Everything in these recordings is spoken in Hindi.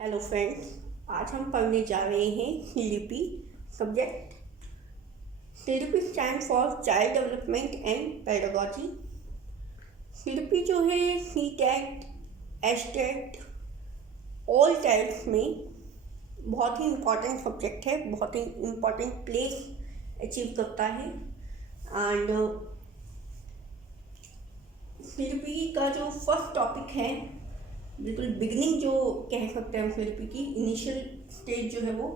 हेलो फ्रेंड्स, आज हम पढ़ने जा रहे हैं CDP subject. CDP stand for child development and pedagogy. CDP जो है सीटेट, एसटेट, ऑल टेट्स में बहुत ही इम्पॉर्टेंट सब्जेक्ट है, बहुत ही इम्पॉर्टेंट प्लेस अचीव करता है। एंड सीडीपी का जो फर्स्ट टॉपिक है, बिल्कुल बिगनिंग जो कह सकते हैं हम सीडीपी की इनिशियल स्टेज जो है वो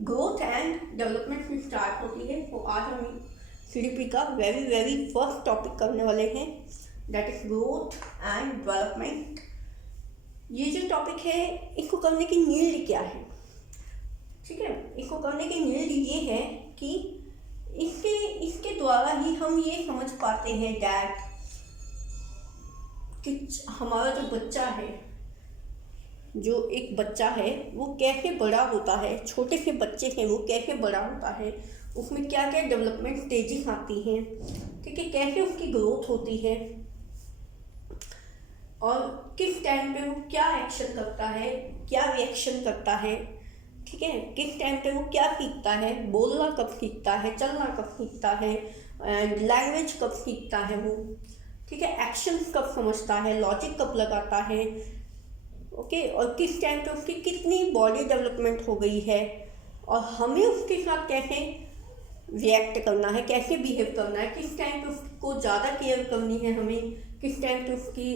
ग्रोथ एंड डेवलपमेंट से स्टार्ट होती है। तो आज हम सीडीपी का वेरी फर्स्ट टॉपिक करने वाले हैं, that is growth and development. ये जो टॉपिक है, इसको करने की नीड क्या है? ठीक है, इसको करने की नीड ये है कि इसके द्वारा ही हम ये समझ पाते हैं दैट कि हमारा जो बच्चा है, जो एक बच्चा है वो कैसे बड़ा होता है, छोटे से बच्चे से वो कैसे बड़ा होता है, उसमें क्या क्या डेवलपमेंट स्टेजेस आती हैं, ठीक है, कैसे उसकी ग्रोथ होती है और किस टाइम पे वो क्या एक्शन करता है, क्या रिएक्शन करता है, ठीक है, किस टाइम पे वो क्या सीखता है, बोलना कब सीखता है, चलना कब सीखता है, लैंग्वेज कब सीखता है वो, ठीक है, एक्शन कब समझता है, लॉजिक कब लगाता है, ओके, और किस टाइम पे उसकी कितनी बॉडी डेवलपमेंट हो गई है और हमें उसके साथ कैसे रिएक्ट करना है, कैसे बिहेव करना है, किस टाइम पे उसको ज़्यादा केयर करनी है हमें, किस टाइम पे उसकी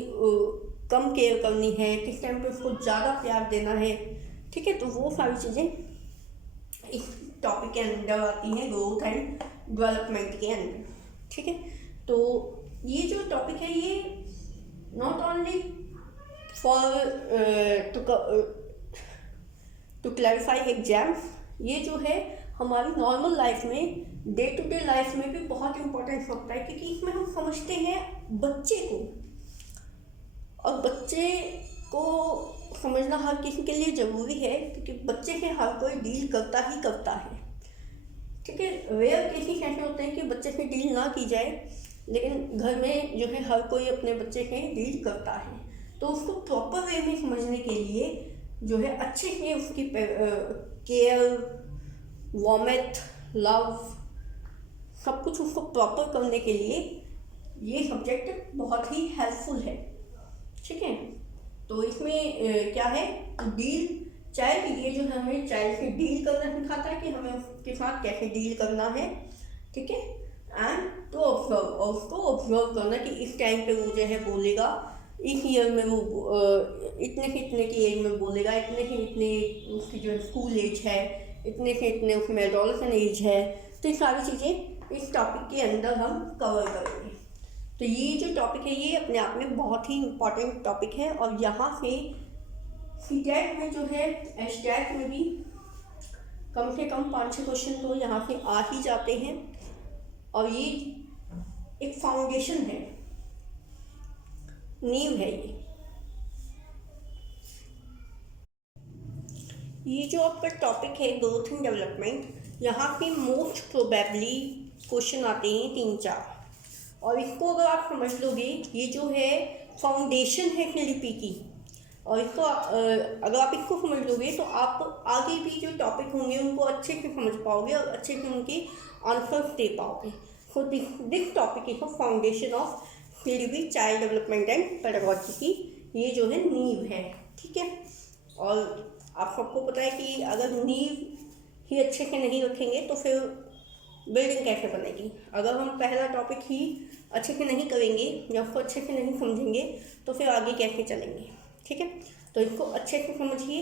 कम केयर करनी है, किस टाइम पे उसको ज़्यादा प्यार देना है, ठीक है। तो वो सारी चीज़ें इस टॉपिक के अंदर आती हैं, ग्रोथ एंड डेवलपमेंट के अंदर, ठीक है। तो ये जो टॉपिक है ये not only to clarify exams, ये जो है हमारी नॉर्मल लाइफ में, डे टू डे लाइफ में भी बहुत इंपॉर्टेंस होता है, क्योंकि इसमें हम समझते हैं बच्चे को, और बच्चे को समझना हर किसी के लिए ज़रूरी है, क्योंकि बच्चे से हर कोई डील करता ही करता है, ठीक है। रेयर केसेस ऐसे होते हैं कि बच्चे से डील ना की जाए, लेकिन घर में जो है हर कोई अपने बच्चे से डील करता है। तो उसको प्रॉपर वे में समझने के लिए जो है अच्छे से उसकी केयर, वार्मथ, लव, सब कुछ उसको प्रॉपर करने के लिए ये सब्जेक्ट बहुत ही हेल्पफुल है, ठीक है। तो इसमें क्या है, डील चाइल्ड, ये जो है हमें चाइल्ड से डील करना सिखाता है कि हमें उसके साथ कैसे डील करना है, ठीक है। एंड टू ऑब्जर्व, और उसको ऑब्जर्व करना कि इस टाइम पे वो जो है बोलेगा, इस ईयर में वो इतने से इतने की एज में बोलेगा, इतने से इतने उसकी जो स्कूल एज है, इतने से इतने उसमें एडोलेसेंट एज है। तो ये सारी चीज़ें इस टॉपिक के अंदर हम कवर करेंगे। तो ये जो टॉपिक है ये अपने आप में बहुत ही इम्पॉर्टेंट टॉपिक है, और यहाँ से सीटेट में जो है, एसटेट में भी कम से कम 5-6 क्वेश्चन तो यहाँ से आ ही जाते हैं, और ये एक फाउंडेशन है, नींव है ये जो आपका टॉपिक है ग्रोथ एंड डेवलपमेंट, यहाँ पे मोस्ट प्रोबेबली क्वेश्चन आते हैं 3-4, और इसको अगर आप समझ लोगे, ये जो है फाउंडेशन है सीडीपी की, और इसको अगर आप इसको समझ लोगे तो आप आगे भी जो टॉपिक होंगे उनको अच्छे से समझ पाओगे और अच्छे से उनके आंसर्स दे पाओगे। So this topic is foundation of CDP, child development and pedagogy की ये जो है नींव है, ठीक है। और आप सबको पता है कि अगर नींव ही अच्छे से नहीं रखेंगे तो फिर बिल्डिंग कैसे बनेगी। अगर हम पहला टॉपिक ही अच्छे से नहीं करेंगे या उसको अच्छे से नहीं समझेंगे तो फिर आगे कैसे चलेंगे, ठीक है। तो इसको अच्छे से समझिए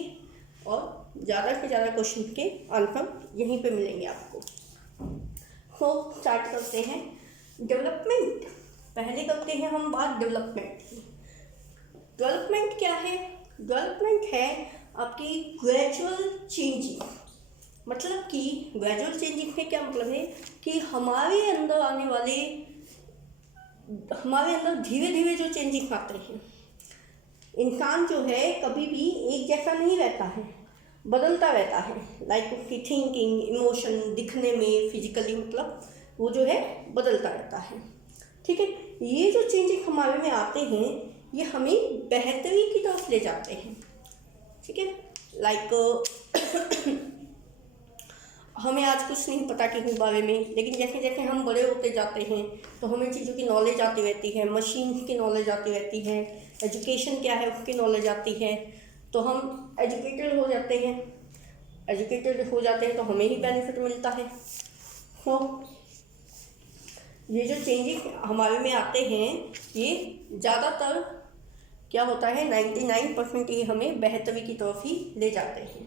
और ज़्यादा से ज़्यादा क्वेश्चन के आंसर यहीं पे मिलेंगे आपको। तो स्टार्ट करते हैं डेवलपमेंट। पहले करते हैं हम बात डेवलपमेंट की। डेवलपमेंट क्या है? डेवलपमेंट है आपकी ग्रेजुअल चेंजिंग, मतलब कि ग्रेजुअल चेंजिंग से क्या मतलब है कि हमारे अंदर धीरे धीरे जो चेंजिंग आते हैं। इंसान जो है कभी भी एक जैसा नहीं रहता है, बदलता रहता है, लाइक उसकी थिंकिंग, इमोशन, दिखने में, फिजिकली, मतलब वो जो है बदलता रहता है, ठीक है। ये जो चेंजिंग हमारे में आते हैं ये हमें बेहतरी की तरफ ले जाते हैं, ठीक है। लाइक हमें आज कुछ नहीं पता किसी बारे में, लेकिन जैसे जैसे हम बड़े होते जाते हैं तो हमें चीज़ों की नॉलेज आती रहती है, मशीन की नॉलेज आती रहती है, एजुकेशन क्या है उसकी नॉलेज आती है, तो हम एजुकेटेड हो जाते हैं। एजुकेटेड हो जाते हैं तो हमें ही बेनिफिट मिलता है। तो ये जो चेंजेस हमारे में आते हैं ये ज़्यादातर क्या होता है, 99% ये हमें बेहतरी की तरफ ही ले जाते हैं।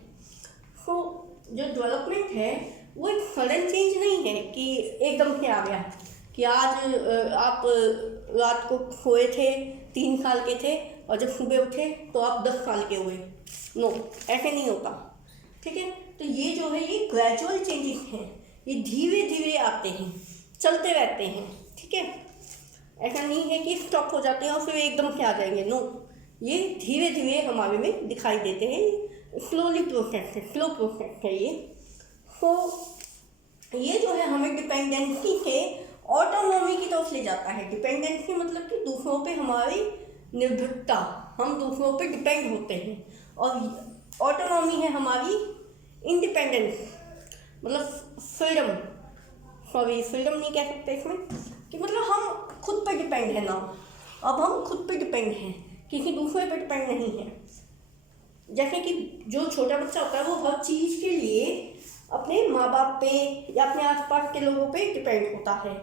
तो जो डेवलपमेंट है वो एक सडन चेंज नहीं है कि एकदम से आ गया कि आज आप रात को सोए थे 3 साल के थे और जब सुबह उठे तो आप 10 साल के हुए। नो, ऐसे नहीं होता। ठीक है, तो ये जो है ये ग्रेजुअल चेंजेस हैं, ये धीरे धीरे आते हैं, चलते रहते हैं। ठीक है, ऐसा नहीं है कि स्टॉप हो जाते हैं और फिर एकदम से आ जाएंगे। नो, ये धीरे धीरे हमारे में दिखाई देते हैं, स्लोली प्रोसेस है, स्लो प्रोसेस है ये। तो ये जो है हमें डिपेंडेंसी से ऑटोनॉमी की तरफ ले जाता है। डिपेंडेंसी मतलब कि दूसरों पे हमारी निर्भरता, हम दूसरों पे डिपेंड होते हैं, और ऑटोनॉमी है हमारी इंडिपेंडेंस, मतलब फ्रीडम। सॉरी, फ्रीडम नहीं कह सकते इसमें, कि मतलब हम खुद पे डिपेंड है ना, अब हम खुद पे डिपेंड हैं, किसी दूसरे पे डिपेंड नहीं है। जैसे कि जो छोटा बच्चा होता है वो हर चीज़ के लिए अपने माँ बाप पे या अपने आसपास के लोगों पे डिपेंड होता है,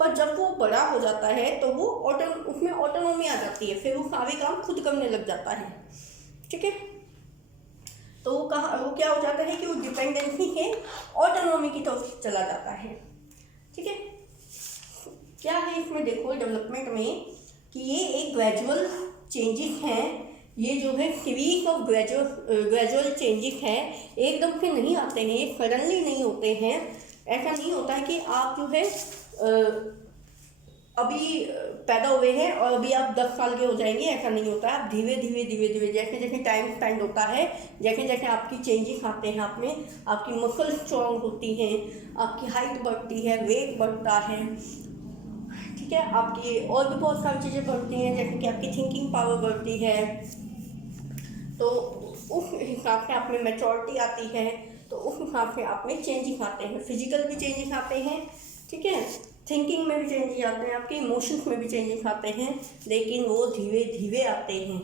पर जब वो बड़ा हो जाता है तो वो उसमें ऑटोनॉमी आ जाती है, फिर वो सारे काम खुद करने लग जाता है। ठीक है, तो वो क्या हो जाता है कि वो डिपेंडेंसी से ऑटोनॉमी की तरफ चला जाता है। ठीक है, क्या है इसमें देखो डेवलपमेंट में कि ये एक ग्रेजुअल चेंजेस हैं। ये जो है सीरीज ऑफ ग्रेजुअल चेंजेस हैं, एकदम से नहीं आते हैं, ये सडनली नहीं होते हैं। ऐसा नहीं होता है कि आप जो है अभी पैदा हुए हैं और अभी आप 10 साल के हो जाएंगे, ऐसा नहीं होता है। आप धीरे धीरे धीरे धीरे जैसे जैसे टाइम स्पेंड होता है, जैसे जैसे आपकी चेंजेस आते हैं, आप में आपकी मसल स्ट्रॉन्ग होती हैं, आपकी हाइट बढ़ती है, वेट बढ़ता है। ठीक है, आपकी और भी बहुत सारी चीज़ें बढ़ती हैं, जैसे कि आपकी थिंकिंग पावर बढ़ती है, तो उस हिसाब से आप में मैच्योरिटी आती है, तो उस हिसाब से आप में चेंजेस आते हैं, फिजिकल भी चेंजेस आते हैं। ठीक है, थिंकिंग में भी चेंजेस आते हैं, आपके इमोशंस में भी चेंजेस आते हैं, लेकिन वो धीरे धीरे आते हैं।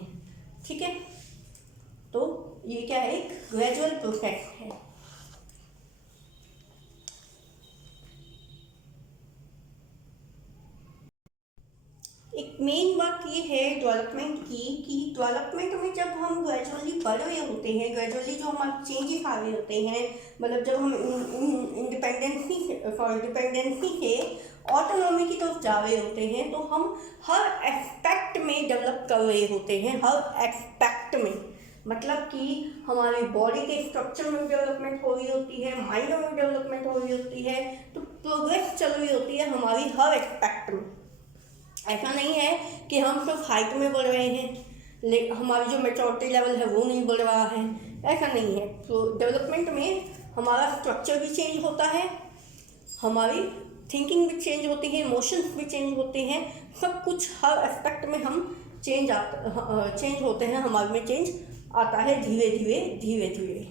ठीक है, तो ये क्या है, एक ग्रेजुअल प्रोसेस है। एक मेन बात ये है डेवलपमेंट की कि डेवलपमेंट में जब हम ग्रेजुअली बढ़ रहे होते हैं, ग्रेजुअली जो हमारे चेंजेस आ रहे होते हैं, मतलब जब हम डिपेंडेंसी से ऑटोनॉमी की तरफ जा रहे होते हैं, तो हम हर एस्पेक्ट में डेवलप कर रहे होते हैं, हर एस्पेक्ट में। मतलब कि हमारी बॉडी के स्ट्रक्चर में डेवलपमेंट हो रही होती है, माइंड में डेवलपमेंट हो रही होती है, तो प्रोग्रेस चल रही होती है हमारी हर एस्पेक्ट में। ऐसा नहीं है कि हम सिर्फ हाइट में बढ़ रहे हैं, लेकिन हमारी जो मैच्योरिटी लेवल है वो नहीं बढ़ रहा है, ऐसा नहीं है। तो डेवलपमेंट में हमारा स्ट्रक्चर भी चेंज होता है, हमारी थिंकिंग भी चेंज होती है, इमोशंस भी चेंज होते हैं, सब कुछ हर एस्पेक्ट में हम चेंज होते हैं, हमारे में चेंज आता है धीरे धीरे धीरे धीरे।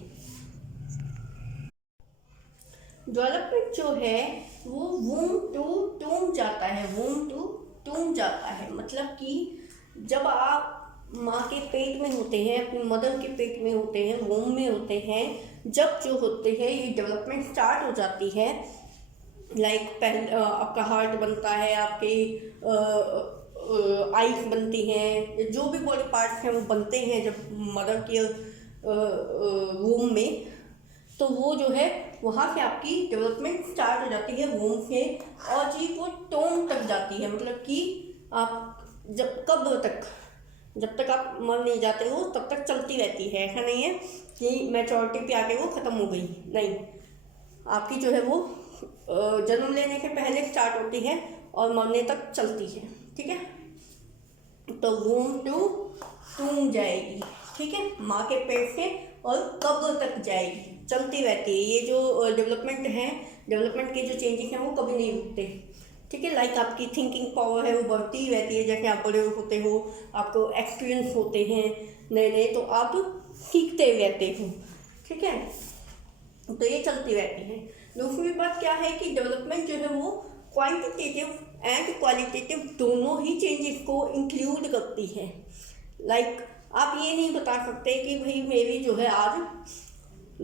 डेवलपमेंट जो है वो वूम टू टूम जाता है, वूम टू टूम जाता है, मतलब कि जब आप माँ के पेट में होते हैं, अपनी मदर के पेट में होते हैं, वूम में होते हैं, जब जो होते हैं ये डेवलपमेंट स्टार्ट हो जाती है। लाइक पहले आपका हार्ट बनता है, आपकी आईज बनती हैं, जो भी बॉडी पार्ट्स हैं वो बनते हैं जब मदर के वूम में। तो वो जो है वहाँ से आपकी डेवलपमेंट स्टार्ट हो जाती है वूम से, और जी वो टोन तक जाती है, मतलब कि आप जब तक आप मर नहीं जाते हो तब तक चलती रहती है। ऐसा नहीं है कि मैच्योरिटी पे आके वो ख़त्म हो गई, नहीं, आपकी जो है वो जन्म लेने के पहले स्टार्ट होती है और मरने तक चलती है। ठीक है, तो वूम टू टूम जाएगी। ठीक है, माँ के पेट से और कब्र तक जाएगी, चलती रहती है। ये जो डेवलपमेंट है, डेवलपमेंट के जो चेंजेस हैं वो कभी नहीं रुकते। ठीक है, लाइक आपकी थिंकिंग पावर है वो बढ़ती ही रहती है, जैसे आप बड़े होते हो, आपको एक्सपीरियंस होते हैं नए नए, तो आप सीखते रहते हो, ठीक है। तो ये चलती रहती है। दूसरी बात क्या है कि डेवलपमेंट जो है वो क्वांटिटेटिव एंड क्वालिटेटिव दोनों ही चेंजेस को इंक्लूड करती है। लाइक आप ये नहीं बता सकते कि भाई मेरी जो है आज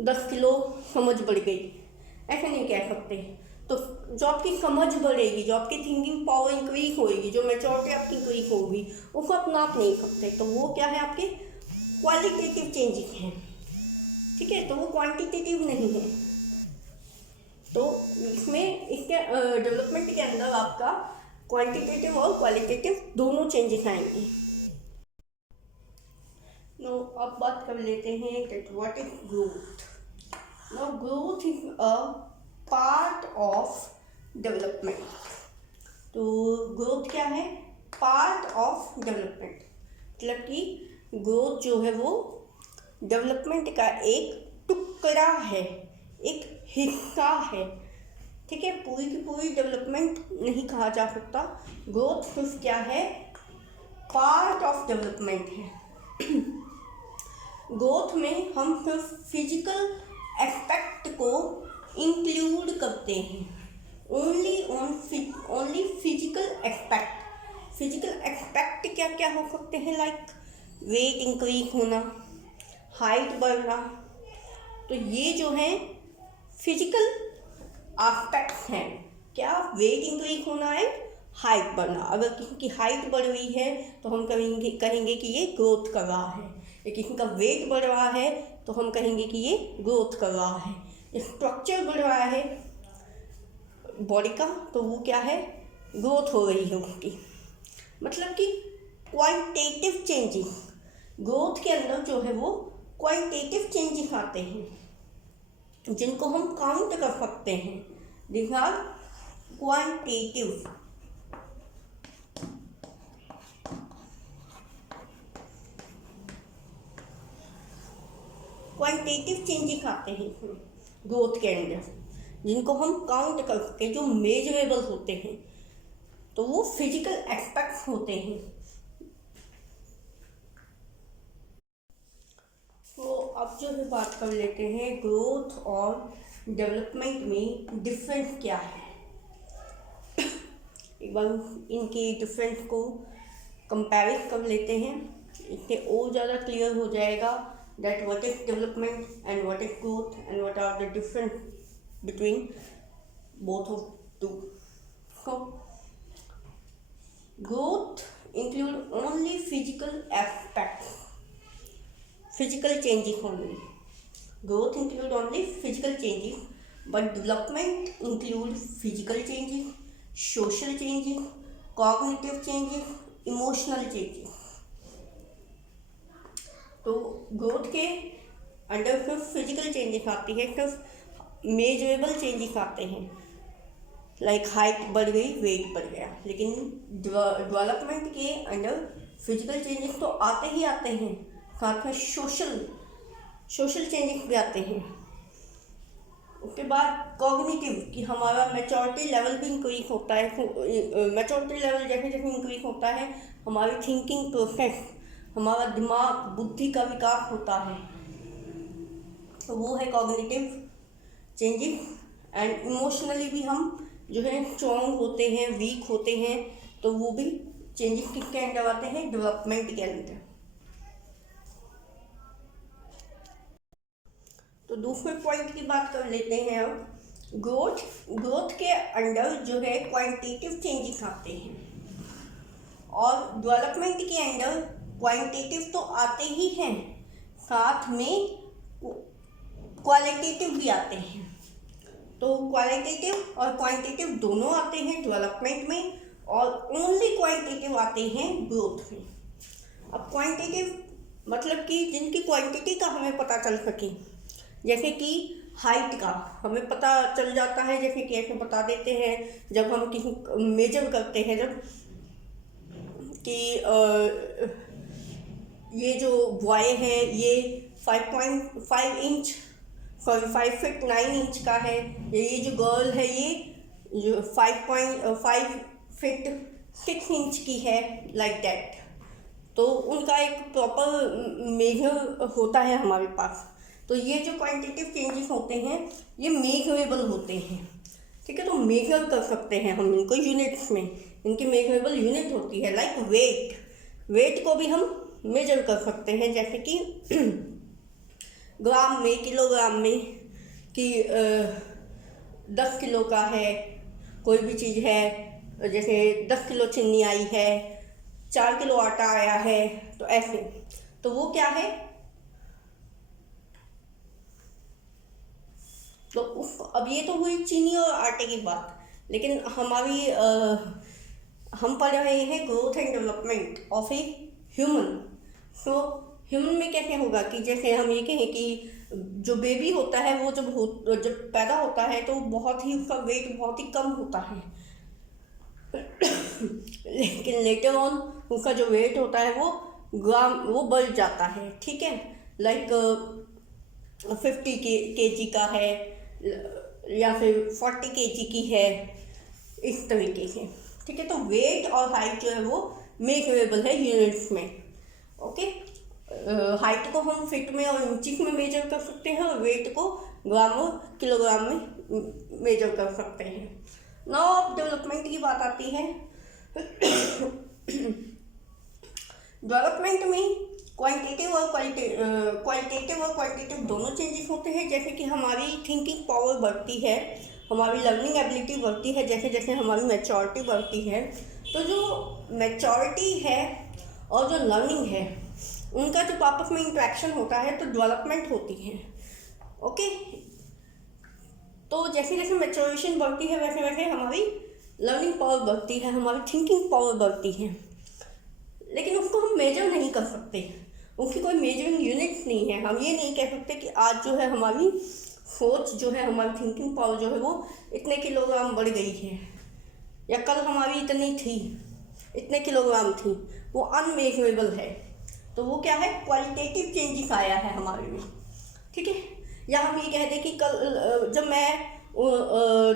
10 किलो समझ बढ़ गई, ऐसे नहीं कह सकते। तो जो आपकी समझ बढ़ेगी, जो आपकी थिंकिंग पावर इंक्रीज होगी, जो मैच्योरिटी आपकी इंक्रीज होगी, उसको आप नाप नहीं सकते। तो वो क्या है, आपके क्वालिटेटिव चेंजेस हैं, ठीक है। तो वो क्वांटिटेटिव नहीं है। तो इसमें इसके डेवलपमेंट के अंदर आपका क्वांटिटेटिव और क्वालिटेटिव दोनों चेंजेस आएंगे। नो अब बात कर लेते हैं that what is growth. No growth is a part of development. तो ग्रोथ क्या है, पार्ट ऑफ डेवलपमेंट, मतलब कि ग्रोथ जो है वो डेवलपमेंट का एक टुकड़ा है, एक हिस्सा है, ठीक है। पूरी की पूरी डेवलपमेंट नहीं कहा जा सकता। ग्रोथ सिर्फ क्या है, पार्ट ऑफ डेवलपमेंट है। ग्रोथ में हम सिर्फ फिजिकल एस्पेक्ट को इंक्लूड करते हैं, only physical aspect. Physical aspect क्या क्या हो सकते हैं, लाइक वेट इंक्रीज होना, हाइट बढ़ना। तो ये जो है फिजिकल एस्पेक्ट्स हैं, क्या, वेट इंक्रीज होना है, हाइट बढ़ना। अगर किसी की हाइट बढ़ रही है तो हम कहेंगे कि ये ग्रोथ कर रहा है। या किसी का वेट बढ़ रहा है तो हम कहेंगे कि ये ग्रोथ कर रहा है। स्ट्रक्चर बढ़ रहा है बॉडी का तो वो क्या है, ग्रोथ हो रही है उसकी। मतलब कि क्वांटिटेटिव चेंजेस, ग्रोथ के अंदर जो है वो क्वांटिटेटिव चेंजेस आते हैं जिनको हम काउंट कर सकते हैं। This are quantitative. Quantitative changes आते हैं ग्रोथ के अंदर जिनको हम काउंट कर सकते हैं, जो मेजरेबल होते हैं। तो वो फिजिकल एस्पेक्ट्स होते हैं। तो अब जो है बात कर लेते हैं ग्रोथ और डेवलपमेंट में डिफरेंस क्या है। एक बार इनके डिफरेंस को कंपेयर कर लेते हैं, इससे और ज़्यादा क्लियर हो जाएगा that what is development and what is growth and what are the difference between both of two. So growth include only physical aspects, physical changes only. Growth include only physical changes, but development include physical changes, social changes, cognitive changes, emotional changes. तो ग्रोथ के अंडर सिर्फ फिजिकल चेंजेस आती है, सिर्फ मेजरेबल चेंजेस आते हैं, लाइक हाइट बढ़ गई, वेट बढ़ गया। लेकिन डेवलपमेंट के अंडर फिजिकल चेंजेस तो आते ही आते हैं, साथ में सोशल चेंजेस भी आते हैं। उसके बाद कॉग्निटिव कि हमारा मैच्योरिटी लेवल भी इंक्रीज होता है। मैच्योरिटी लेवल जैसे जैसे इंक्रीज होता है हमारी थिंकिंग प्रोसेस, हमारा दिमाग, बुद्धि का विकास होता है। तो वो है कॉग्निटिव चेंजेस। एंड इमोशनली भी हम जो है स्ट्रॉन्ग होते हैं, वीक होते हैं। तो वो भी चेंजेस किसके अंदर आते हैं, डेवलपमेंट के अंदर। तो दूसरे पॉइंट की बात कर लेते हैं अब। ग्रोथ के अंदर जो है क्वांटिटेटिव चेंजेस आते हैं और डेवलपमेंट के अंदर क्वांटिटेटिव तो आते ही हैं, साथ में क्वालिटेटिव भी आते हैं। तो क्वालिटेटिव और क्वांटिटेटिव दोनों आते हैं डेवलपमेंट में और ओनली क्वांटिटेटिव आते हैं ग्रोथ में। अब क्वांटिटेटिव मतलब कि जिनकी क्वांटिटी का हमें पता चल सके, जैसे कि हाइट का हमें पता चल जाता है, जैसे कि ऐसे बता देते हैं जब हम किसी मेजर करते हैं, जब कि ये जो बॉय है ये 5.5 इंच 5 फीट 9 इंच का है, ये जो गर्ल है ये जो 5 फीट 6 इंच की है, लाइक दैट। तो उनका एक प्रॉपर मेजर होता है हमारे पास। तो ये जो क्वांटिटेटिव चेंजेस होते हैं ये मेजरेबल होते हैं, ठीक है। तो मेजर कर सकते हैं हम इनको यूनिट्स में, इनकी मेजरेबल यूनिट होती है। लाइक वेट को भी हम मेजर कर सकते हैं, जैसे कि ग्राम में, किलोग्राम में, कि 10 किलो का है कोई भी चीज़ है, जैसे 10 किलो चीनी आई है, 4 किलो आटा आया है, तो ऐसे। तो वो क्या है, तो अब ये तो हुई चीनी और आटे की बात, लेकिन हम पढ़ रहे हैं growth and development of a human. So human में कैसे होगा कि जैसे हम ये कहें कि जो बेबी होता है वो जब पैदा होता है तो बहुत ही उसका वेट बहुत ही कम होता है, लेकिन लेटर ऑन उसका जो वेट होता है वो बढ़ जाता है, ठीक है। लाइक 50 केजी का है या फिर 40 केजी की है, इस तरीके से, ठीक है। तो वेट और हाइट जो है वो मेजरेबल है यूनिट्स में, ओके। हाइट को हम फीट में और इंचेस में मेजर कर सकते हैं और वेट को ग्राम और किलोग्राम में मेजर कर सकते हैं। नाउ अब डेवलपमेंट की बात आती है। डेवलपमेंट में क्वांटिटेटिव और क्वालिटेटिव दोनों चेंजेस होते हैं। जैसे कि हमारी थिंकिंग पावर बढ़ती है, हमारी लर्निंग एबिलिटी बढ़ती है, जैसे जैसे हमारी मैच्योरिटी बढ़ती है। तो जो मैच्योरिटी है और जो लर्निंग है उनका जब आपस में इंटरेक्शन होता है तो डेवलपमेंट होती है, ओके। तो जैसे जैसे मैच्योरेशन बढ़ती है वैसे वैसे हमारी लर्निंग पावर बढ़ती है, हमारी थिंकिंग पावर बढ़ती है, लेकिन उसको हम मेजर नहीं कर सकते, उसकी कोई मेजरिंग यूनिट नहीं है। हम ये नहीं कह सकते कि आज जो है हमारी सोच जो है, हमारी थिंकिंग पावर जो है वो इतने किलोग्राम बढ़ गई है, या कल हमारी इतनी थी, इतने किलोग्राम थी, वो अनमेजरेबल है। तो वो क्या है, क्वालिटेटिव चेंजेस आया है हमारे में, ठीक है। या हम ये कह दें कि कल जब मैं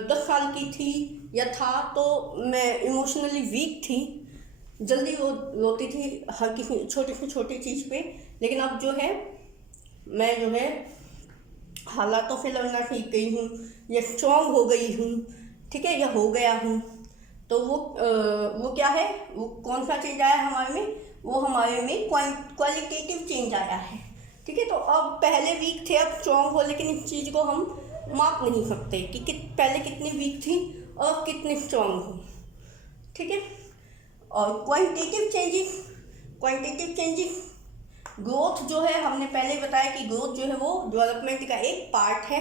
10 साल की थी या था तो मैं इमोशनली वीक थी, जल्दी रोती थी हर किसी छोटी से छोटी चीज़ पे, लेकिन अब जो है मैं जो है हालातों से लड़ना सीख गई हूँ, या स्ट्रॉन्ग हो गई हूँ, ठीक है, या हो गया हूँ। तो वो क्या है, वो कौन सा चेंज आया हमारे में, वो हमारे में क्वालिटेटिव चेंज आया है, ठीक है। तो अब पहले वीक थे अब स्ट्रॉन्ग हो, लेकिन इस चीज़ को हम माप नहीं सकते कि पहले कितनी वीक थी और कितनी स्ट्रॉन्ग हो, ठीक है। और क्वांटिटेटिव चेंजेस ग्रोथ जो है, हमने पहले बताया कि ग्रोथ जो है वो डेवलपमेंट का एक पार्ट है,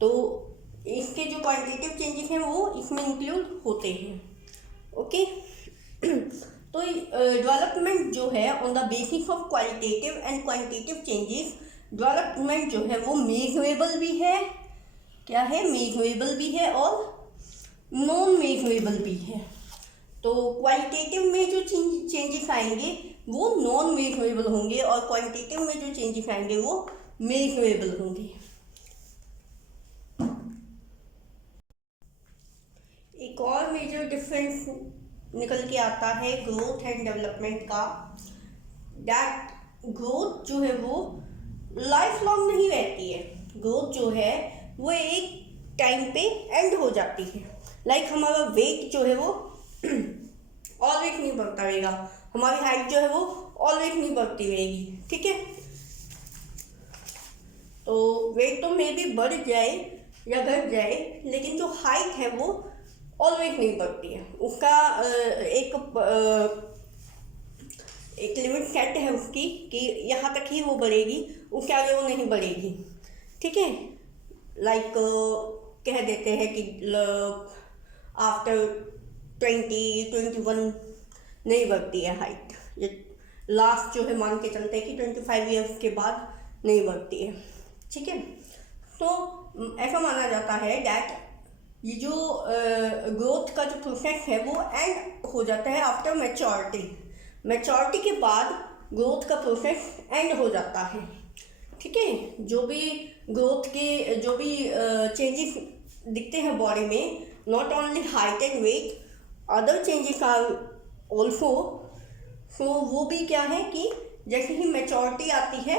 तो इसके जो क्वांटिटेटिव चेंजेस हैं वो इसमें इंक्लूड होते हैं, ओके। तो डेवलपमेंट जो है on the basis of qualitative and quantitative changes, development जो है वो मेजरेबल भी है, क्या है, मेजरेबल भी है और नॉन मेजरेबल भी है। तो क्वालिटेटिव में जो चेंजेस आएंगे वो नॉन मेजरेबल होंगे और क्वांटिटेटिव में जो चेंजेस आएंगे वो मेजरेबल होंगे। एक और मेजर डिफरेंस निकल के आता है ग्रोथ एंड डेवलपमेंट का, दैट ग्रोथ जो है वो लाइफ लॉन्ग नहीं रहती है। ग्रोथ जो है वो एक टाइम पे एंड हो जाती है। लाइक हमारा वेट जो है वो ऑलवेज नहीं बढ़ता रहेगा, हमारी हाइट जो है वो ऑलवेज नहीं बढ़ती रहेगी, ठीक है। तो वेट तो मे भी बढ़ जाए या घट जाए, लेकिन जो हाइट है वो ऑलवेज नहीं बढ़ती है। उसका एक लिमिट सेट है उसकी कि यहाँ तक ही वो बढ़ेगी, उसके आगे वो नहीं बढ़ेगी, ठीक है। लाइक कह देते हैं कि आफ्टर 21 नहीं बढ़ती है हाइट, ये लास्ट जो है मान के चलते हैं कि 25 ईयर्स के बाद नहीं बढ़ती है, ठीक है। तो ऐसा माना जाता है डैट ये जो ग्रोथ का जो प्रोसेस है वो एंड हो जाता है आफ्टर मैच्योरिटी के बाद ग्रोथ का प्रोसेस एंड हो जाता है, ठीक है। जो भी ग्रोथ के जो भी चेंजेस दिखते हैं बॉडी में, not only height and weight, other changes are also so वो भी क्या है कि जैसे ही मैच्योरिटी आती है,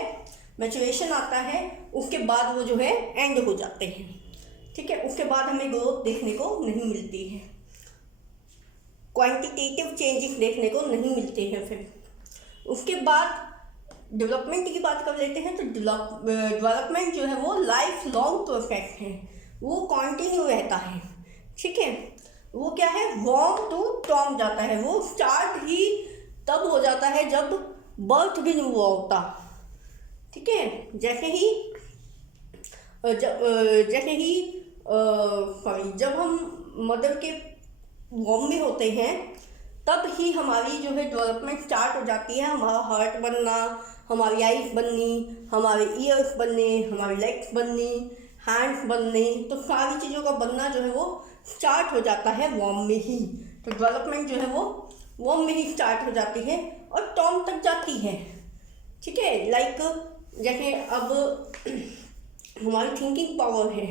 मैच्योरेशन आता है, उसके बाद वो जो है एंड हो जाते हैं। ठीक है, उसके बाद हमें ग्रोथ देखने को नहीं मिलती है, क्वांटिटेटिव चेंजेस देखने को नहीं मिलते हैं। फिर उसके बाद डेवलपमेंट की बात कर लेते हैं। तो डेवलपमेंट जो है वो लाइफ लॉन्ग प्रोसेस है, वो कंटिन्यू रहता है। ठीक है, वो क्या है, वॉर्म टू टॉर्म जाता है। वो स्टार्ट ही तब हो जाता है जब बर्थ भी नहीं हुआ होता। ठीक है, जैसे ही जब हम मदर के वॉर्म में होते हैं तब ही हमारी जो है डेवलपमेंट स्टार्ट हो जाती है। हमारा हार्ट बनना, हमारी आइज बननी, हमारे ईयर्स बनने, हमारी लेग्स बननी, हैंड्स बनने, तो सारी चीज़ों का बनना जो है वो स्टार्ट हो जाता है वॉर्म में ही। तो डेवलपमेंट जो है वो वॉर्म में ही स्टार्ट हो जाती है और टॉर्म तक जाती है। ठीक है, लाइक जैसे अब हमारी थिंकिंग पावर है,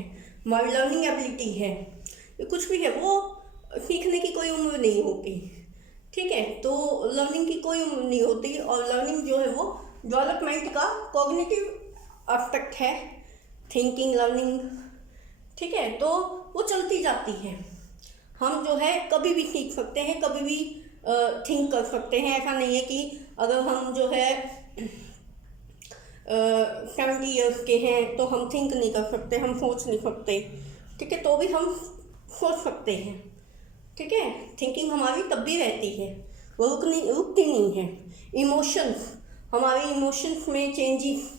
हमारी लर्निंग एबिलिटी है, कुछ भी है, वो सीखने की कोई उम्र नहीं होती। ठीक है, तो लर्निंग की कोई उम्र नहीं होती और लर्निंग जो है वो डेवलपमेंट का कॉग्निटिव एस्पेक्ट है, थिंकिंग, लर्निंग। ठीक है, तो वो चलती जाती है। हम जो है कभी भी सीख सकते हैं, कभी भी थिंक कर सकते हैं। ऐसा नहीं है कि अगर हम जो है 70 ईयर्स के हैं तो हम थिंक नहीं कर सकते, हम सोच नहीं सकते। ठीक है, तो भी हम सोच सकते हैं। ठीक है, थिंकिंग हमारी तब भी रहती है, वो रुकती नहीं है। इमोशंस, हमारे इमोशंस में चेंजेस,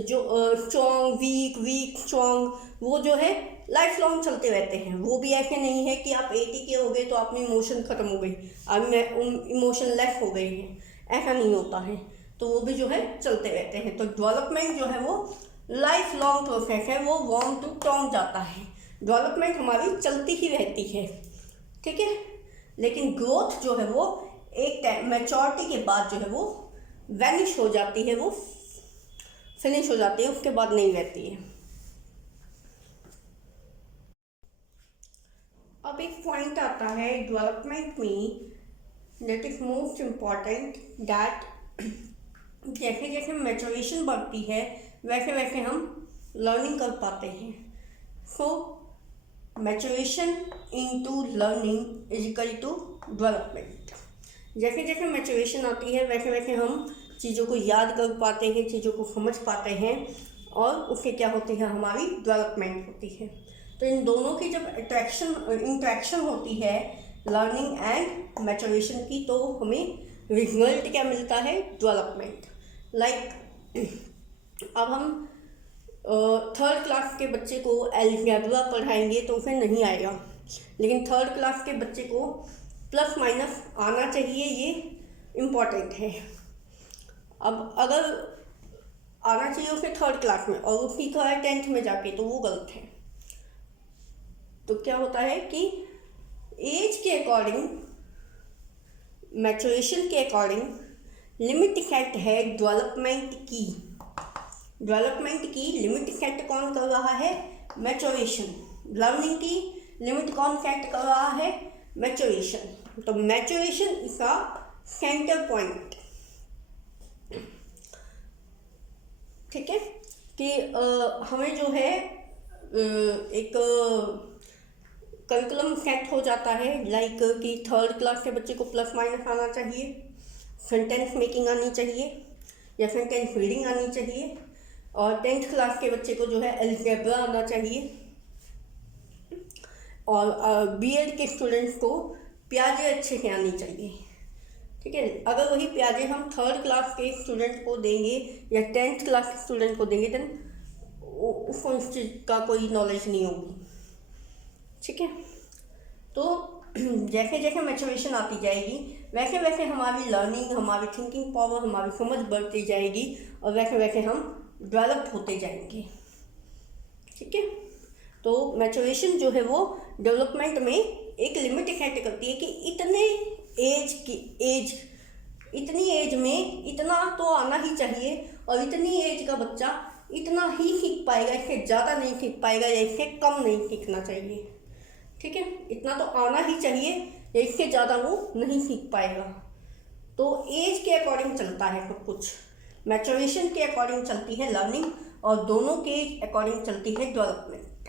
जो स्ट्रॉन्ग वीक स्ट्रॉन्ग, वो जो है लाइफ लॉन्ग चलते रहते हैं। वो भी ऐसे नहीं है कि आप 80 के हो गए तो आप में इमोशन ख़त्म हो गई, अब में इमोशन लेस हो गए हैं, ऐसा नहीं होता है। तो वो भी जो है चलते रहते हैं। तो डेवलपमेंट जो है वो लाइफ लॉन्ग प्रोसेस है, वो वॉर्म टू टॉर्म जाता है। डेवलपमेंट हमारी चलती ही रहती है। ठीक है, लेकिन ग्रोथ जो है वो एक टाइम मैच्योरिटी के बाद जो है वो वैनिश हो जाती है, वो फिनिश हो जाती है, उसके बाद नहीं रहती है। अब एक पॉइंट आता है डेवलपमेंट में, that is most important, that जैसे जैसे मैच्योरेशन बढ़ती है वैसे वैसे हम लर्निंग कर पाते हैं। So maturation into learning is equal to development. जैसे जैसे मैच्योरेशन आती है वैसे वैसे हम चीज़ों को याद कर पाते हैं, चीज़ों को समझ पाते हैं और उससे क्या होती है, हमारी डेवलपमेंट होती है। तो इन दोनों की जब इंट्रैक्शन होती है लर्निंग एंड मैच्योरेशन की, तो हमें रिजल्ट क्या मिलता है, डेवलपमेंट। लाइक अब हम 3rd क्लास के बच्चे को अलजेब्रा पढ़ाएंगे तो उसे नहीं आएगा, लेकिन 3rd क्लास के बच्चे को प्लस माइनस आना चाहिए, ये इम्पॉर्टेंट है। अब अगर आना चाहिए उसे 3rd क्लास में और वो सीखा है 10th में जाके, तो वो गलत है। तो क्या होता है कि एज के अकॉर्डिंग, मैच्योरेशन के अकॉर्डिंग लिमिट सेट है डेवलपमेंट की। डेवलपमेंट की लिमिट सेट कौन कर रहा है, मैच्योरेशन। लर्निंग की लिमिट कौन सेट कर रहा है, मैच्योरेशन। तो maturation is a centre point. ठीक है, कि हमें जो है एक करिकुलम सेट हो जाता है, लाइक कि 3rd क्लास के बच्चे को प्लस माइनस आना चाहिए, सेंटेंस मेकिंग आनी चाहिए या सेंटेंस रीडिंग आनी चाहिए, और 10th क्लास के बच्चे को जो है अलजेब्रा आना चाहिए, और बीएड के स्टूडेंट्स को प्याजे अच्छे से आनी चाहिए। ठीक है, अगर वही प्याजे हम 3rd क्लास के स्टूडेंट को देंगे या 10th क्लास के स्टूडेंट को देंगे, देन उसको इस चीज़ का कोई नॉलेज नहीं होगी। ठीक है, तो जैसे जैसे मैच्योरेशन आती जाएगी वैसे वैसे हमारी लर्निंग, हमारी थिंकिंग पावर, हमारी समझ बढ़ती जाएगी और वैसे वैसे हम डेवलप होते जाएंगे। ठीक है, तो मैच्योरेशन जो है वो डेवलपमेंट में एक लिमिट सेट करती है कि इतनी एज में इतना तो आना ही चाहिए और इतनी एज का बच्चा इतना ही सीख पाएगा, इससे ज़्यादा नहीं सीख पाएगा या इससे कम नहीं सीखना चाहिए। ठीक है, इतना तो आना ही चाहिए या इससे ज़्यादा वो नहीं सीख पाएगा। तो एज के अकॉर्डिंग चलता है सब कुछ, मैचुरेशन के अकॉर्डिंग चलती है लर्निंग, और दोनों के अकॉर्डिंग चलती है डेवलपमेंट।